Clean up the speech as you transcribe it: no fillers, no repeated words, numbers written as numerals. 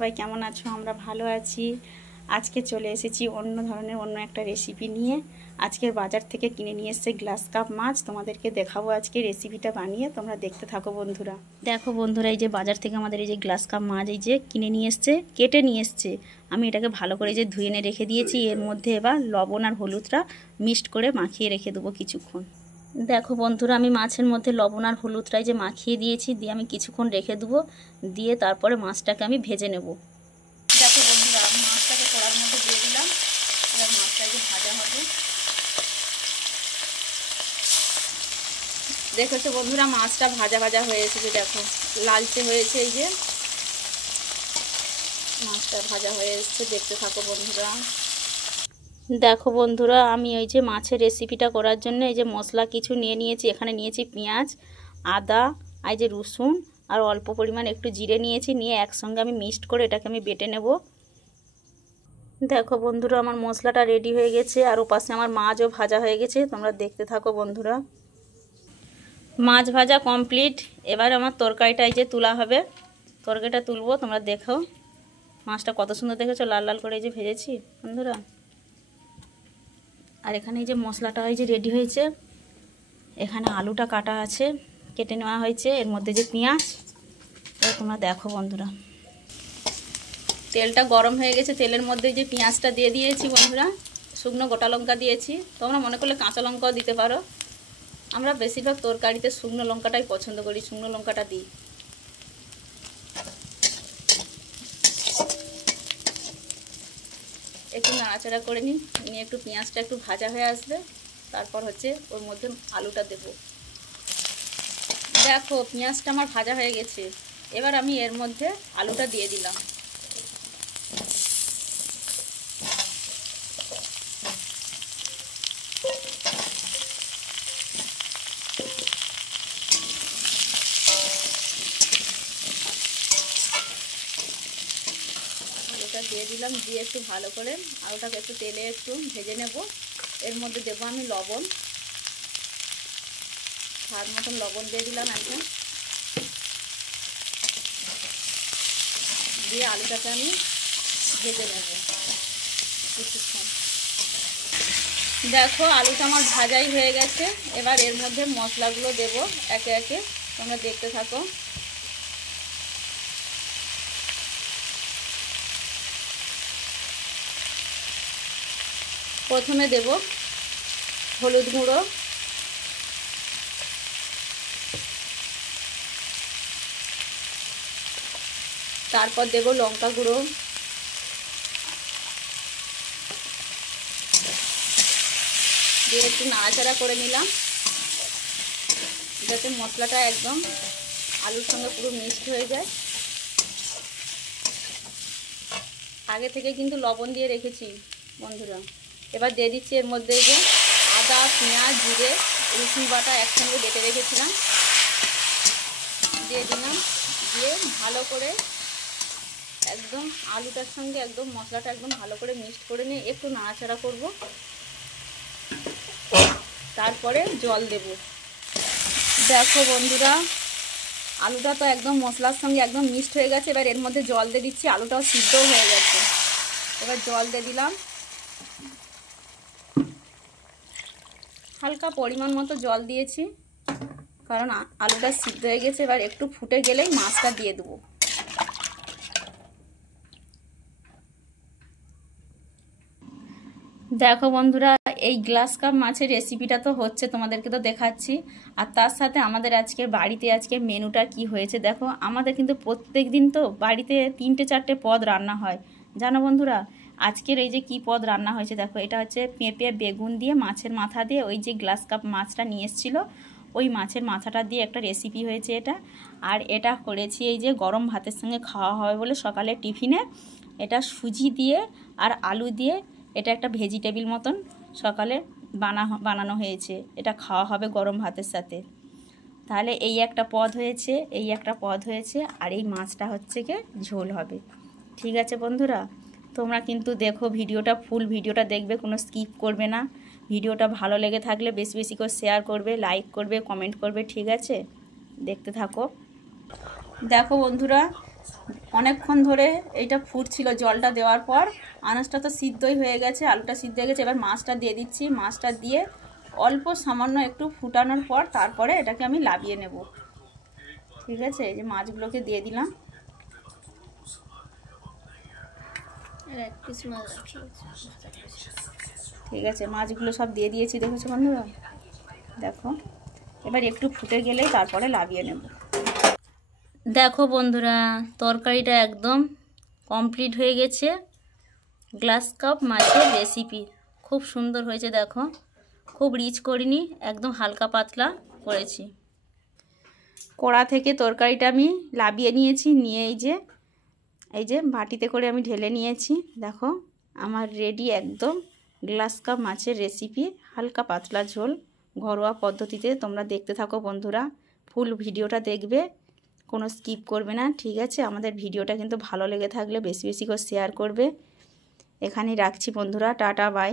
সবাই কেমন আছো? আমরা ভালো আছি। আজকে চলে এসেছি অন্য ধরনের অন্য একটা রেসিপি নিয়ে। আজকের বাজার থেকে কিনে নিয়ে এসেছে গ্লাস কাপ মাছ। তোমাদেরকে দেখাবো আজকে রেসিপিটা বানিয়ে, তোমরা দেখতে থাকো বন্ধুরা। দেখো বন্ধুরা, এই যে বাজার থেকে আমাদের এই যে গ্লাস কাপ মাছ এই যে কিনে নিয়ে এসছে, কেটে নিয়ে এসছে। আমি এটাকে ভালো করে যে ধুয়ে এনে রেখে দিয়েছি। এর মধ্যে এবার লবণ আর হলুদটা মিক্সড করে মাখিয়ে রেখে দেবো কিছুক্ষণ। দেখো বন্ধুরা, আমি মাছের মধ্যে লবণ আর হলুদটাই যে মাখিয়ে দিয়েছি, দিয়ে আমি কিছুক্ষণ রেখে দেবো। দিয়ে তারপরে মাছটাকে আমি ভেজে নেব। দেখো বন্ধুরা, মাছটাকে কড়ার মধ্যে দিয়ে দিলাম। এবার মাছটাকে ভাজা হবে। দেখেছো বন্ধুরা, মাছটা ভাজা ভাজা হয়ে এসেছে। দেখো লালচে হয়েছে। এই যে মাছটা ভাজা হয়ে এসেছে, দেখতে থাকো বন্ধুরা। দেখো বন্ধুরা, আমি ওই যে মাছের রেসিপিটা করার জন্য এই যে মশলা কিছু নিয়ে নিয়েছি। এখানে নিয়েছি পেঁয়াজ, আদা, এই যে রসুন আর অল্প পরিমাণ একটু জিরে নিয়েছি। নিয়ে একসঙ্গে আমি মিক্সড করে এটাকে আমি বেটে নেব। দেখো বন্ধুরা, আমার মশলাটা রেডি হয়ে গেছে। আর ওপাশে আমার মাছও ভাজা হয়ে গেছে। তোমরা দেখতে থাকো বন্ধুরা। মাছ ভাজা কমপ্লিট। এবার আমার তরকারিটা এই যে তোলা হবে। তরকারিটা তুলবো, তোমরা দেখো। মাছটা কত সুন্দর দেখেছো, লাল লাল করে এই যে ভেজেছি বন্ধুরা। আর এখানে এই যে মশলাটা এই যে রেডি হয়েছে। এখানে আলুটা কাটা আছে, কেটে নেওয়া হয়েছে। এর মধ্যে যে পেঁয়াজ, তোমরা দেখো বন্ধুরা। তেলটা গরম হয়ে গেছে। তেলের মধ্যে যে পেঁয়াজটা দিয়ে দিয়েছি বন্ধুরা। শুকনো গোটা লঙ্কা দিয়েছি। তোমরা মনে করলে কাঁচা লঙ্কাও দিতে পারো। আমরা বেশিরভাগ তরকারিতে শুকনো লঙ্কাটাই পছন্দ করি, শুকনো লঙ্কাটা দিই। একটু নাড়াচাড়া করে নিই। নিয়ে একটু পেঁয়াজটা একটু ভাজা হয়ে আসবে, তারপর হচ্ছে ওর মধ্যে আলুটা দেব। দেখো পেঁয়াজটা আমার ভাজা হয়ে গেছে। এবার আমি এর মধ্যে আলুটা দিয়ে দিলাম। আলুটা দিয়ে দিলাম। দিয়ে একটু ভালো করে আলুটাকে একটু তেলে একটু ভেজে নেব। এর মধ্যে দেবো আমি লবণ, স্বাদ মতন লবণ দিয়ে দিলাম একদম। দিয়ে আলুটাকে আমি ভেজে নেব কিছুক্ষণ। দেখো আলুটা আমার ভাজাই হয়ে গেছে। এবার এর মধ্যে মশলাগুলো দেব একে একে, তোমরা দেখতে থাকো। প্রথমে দেব হলুদ গুঁড়ো, তারপর দেব লঙ্কা গুঁড়ো, দিয়ে একটু নাড়াচাড়া করে নিলাম যাতে মশলাটা একদম আলুর সঙ্গে পুরো মিক্সড হয়ে যায়। আগে থেকে কিন্তু লবণ দিয়ে রেখেছি বন্ধুরা। এবার দিয়ে দিচ্ছি এর মধ্যে যে আদা, পেঁয়াজ, জিরে, রসুন বাটা একসঙ্গে বেটে রেখেছিলাম, দিয়ে দিলাম। দিয়ে ভালো করে একদম আলুটার সঙ্গে একদম মশলাটা একদম ভালো করে মিক্সড করে নিয়ে একটু নাড়াচাড়া করব। তারপরে জল দেব। দেখো বন্ধুরা, আলুটা তো একদম মশলার সঙ্গে একদম মিক্সড হয়ে গেছে। এবার এর মধ্যে জল দিয়ে দিচ্ছি। আলুটাও সিদ্ধও হয়ে গেছে। এবার জল দিয়ে দিলাম, হালকা পরিমাণ মতো জল দিয়েছি, কারণ আলুটা সিদ্ধ হয়ে গেছে। এবার একটু ফুটে গেলেই মাছটা দিয়ে দেবো। দেখো বন্ধুরা, এই গ্লাস কাপ মাছের রেসিপিটা তো হচ্ছে, তোমাদেরকে তো দেখাচ্ছি। আর তার সাথে আমাদের আজকের বাড়িতে আজকে মেনুটা কি হয়েছে দেখো। আমাদের কিন্তু প্রত্যেক দিন তো বাড়িতে 3-4টে পদ রান্না হয় জানো বন্ধুরা। আজকের এই যে কি পদ রান্না হয়েছে দেখো। এটা হচ্ছে পেঁপে বেগুন দিয়ে মাছের মাথা দিয়ে ওই যে গ্লাস কাপ মাছটা নিয়ে এসেছিলো, ওই মাছের মাথাটা দিয়ে একটা রেসিপি হয়েছে এটা। আর এটা করেছি এই যে গরম ভাতের সঙ্গে খাওয়া হবে বলে সকালে টিফিনে। এটা সুজি দিয়ে আর আলু দিয়ে এটা একটা ভেজিটেবিল মতন সকালে বানানো হয়েছে। এটা খাওয়া হবে গরম ভাতের সাথে। তাহলে এই একটা পদ হয়েছে, এই একটা পদ হয়েছে। আর এই মাছটা হচ্ছে কি ঝোল হবে। ঠিক আছে বন্ধুরা, তোমরা কিন্তু দেখো ভিডিওটা, ফুল ভিডিওটা দেখবে, কোনো স্কিপ করবে না। ভিডিওটা ভালো লেগে থাকলে বেশি বেশি করে শেয়ার করবে, লাইক করবে, কমেন্ট করবে। ঠিক আছে, দেখতে থাকো। দেখো বন্ধুরা, অনেকক্ষণ ধরে এইটা ফুটছিল, জলটা দেওয়ার পর আনাজটা তো সিদ্ধই হয়ে গেছে, আলুটা সিদ্ধ হয়ে গেছে। এবার মাছটা দিয়ে দিচ্ছি, মাছটা দিয়ে অল্প সামান্য একটু ফুটানোর পর তারপরে এটাকে আমি লাবিয়ে নেব। ঠিক আছে, এই যে মাছগুলোকে দিয়ে দিলাম। ঠিক আছে, মাছগুলো সব দিয়ে দিয়েছি, দেখেছো বন্ধুরা। দেখো এবার একটু ফুটে গেলেই তারপরে লাবিয়ে নেব। দেখো বন্ধুরা, তরকারিটা একদম কমপ্লিট হয়ে গেছে। গ্লাস কাপ মাছের রেসিপি খুব সুন্দর হয়েছে। দেখো খুব রিচ করিনি, একদম হালকা পাতলা করেছি। কড়া থেকে তরকারিটা আমি লাবিয়ে নিয়েছি, নিয়ে এই যে বাটিতে করে আমি ঢেলে নিয়েছি। দেখো আমার রেডি একদম গ্লাস কাপ মাছের রেসিপি, হালকা পাতলা ঝোল, ঘরোয়া পদ্ধতিতে। তোমরা দেখতে থাকো বন্ধুরা, ফুল ভিডিওটা দেখবে, কোনো স্কিপ করবে না। ঠিক আছে, আমাদের ভিডিওটা কিন্তু ভালো লেগে থাকলে বেশি বেশি করে শেয়ার করবে। এখানেই রাখছি বন্ধুরা, টাটা বাই।